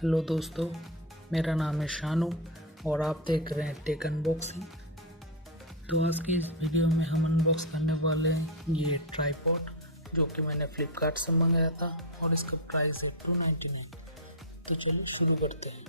Hello दोस्तों, मेरा नाम है शानू और आप देख रहे हैं टेक अनबॉक्सिंग। तो आज की इस वीडियो में हम अनबॉक्स करने वाले हैं ये ट्राइपॉड, जो कि मैंने फ्लिपकार्ट से मंगाया था और इसका प्राइस है 299। तो चलिए शुरू करते हैं।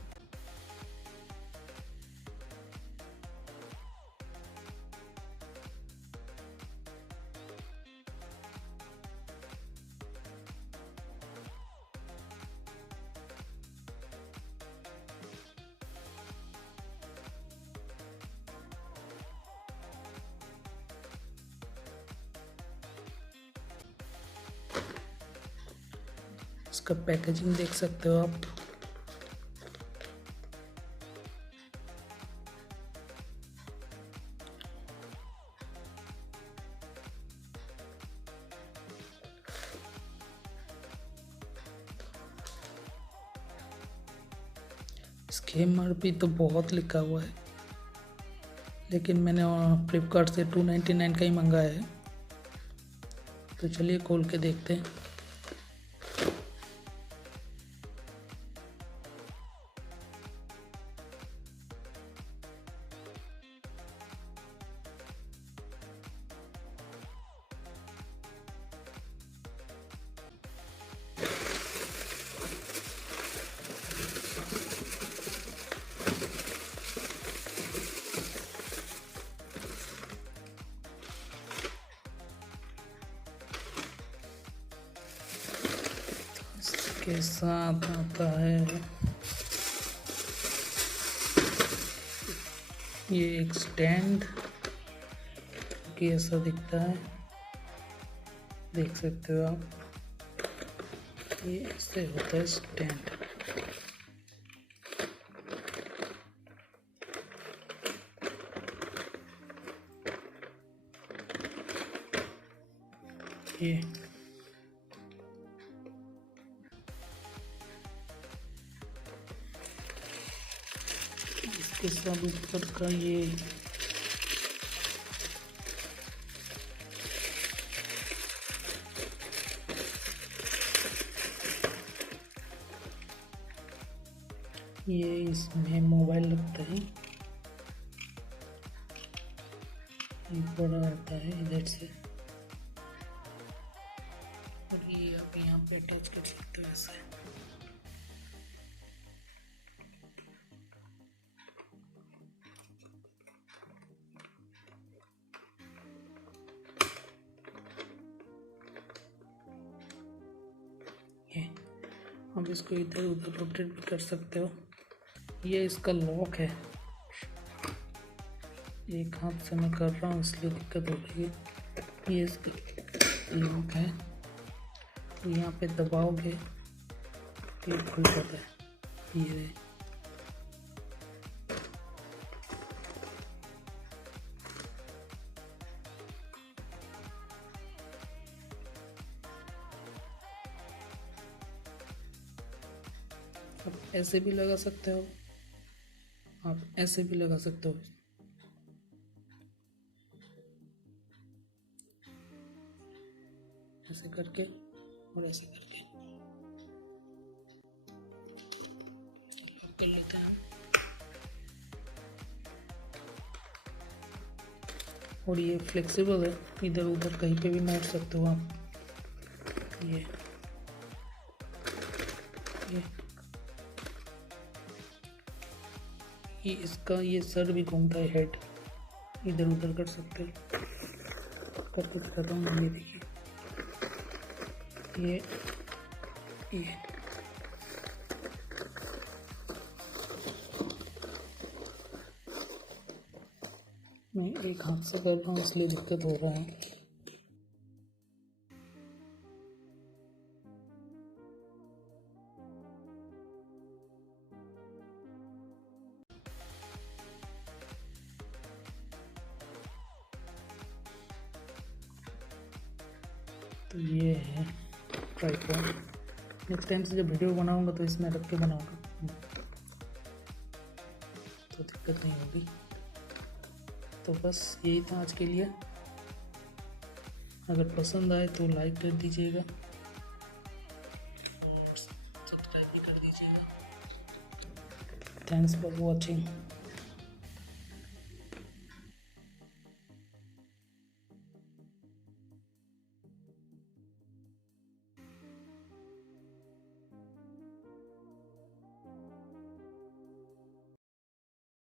इसका पैकेजिंग देख सकते हो आप। इसके MRP तो बहुत लिखा हुआ है, लेकिन मैंने फ्लिपकार्ट से 299 का ही मंगाया है। तो चलिए खोल के देखते हैं। के साथ आता है ये एक स्टैंड, कि ऐसा दिखता है, देख सकते हो आप। ये ऐसे होता है स्टैंड। ये इसके साथ ऊपर का ये इसमें मोबाइल लगता है। ये बड़ा आता है इधर से, और ये आप यहाँ पे अटैच कर सकते हो ऐसे। ये अब इसको इधर उधर रोटेट भी कर सकते हो। ये इसका लॉक है, एक हाथ से मैं कर रहा हूँ इसलिए दिक्कत हो रही है। ये इसका लॉक है, तो यहाँ पे दबाओगे ये खुल जाता है। ये आप ऐसे भी लगा सकते हो, आप ऐसे भी लगा सकते हो। ऐसे करके और ऐसे करके कर लेते हैं। और ये फ्लेक्सिबल है, इधर उधर कहीं पे भी मोड़ सकते हो आप। ये इसका ये सर भी घूमता है, हेड इधर उधर कर सकते हो। करके दिखाता हूँ, ये देखिए। ये मैं एक हाथ से कर रहा हूँ इसलिए दिक्कत हो रहा है। तो ये है ट्राइपॉड। नेक्स्ट टाइम से जब वीडियो बनाऊंगा तो इसमें रख के बनाऊंगा, तो दिक्कत नहीं होगी। तो बस यही था आज के लिए। अगर पसंद आए तो लाइक कर दीजिएगा और सब्सक्राइब भी कर दीजिएगा। Thanks for watching.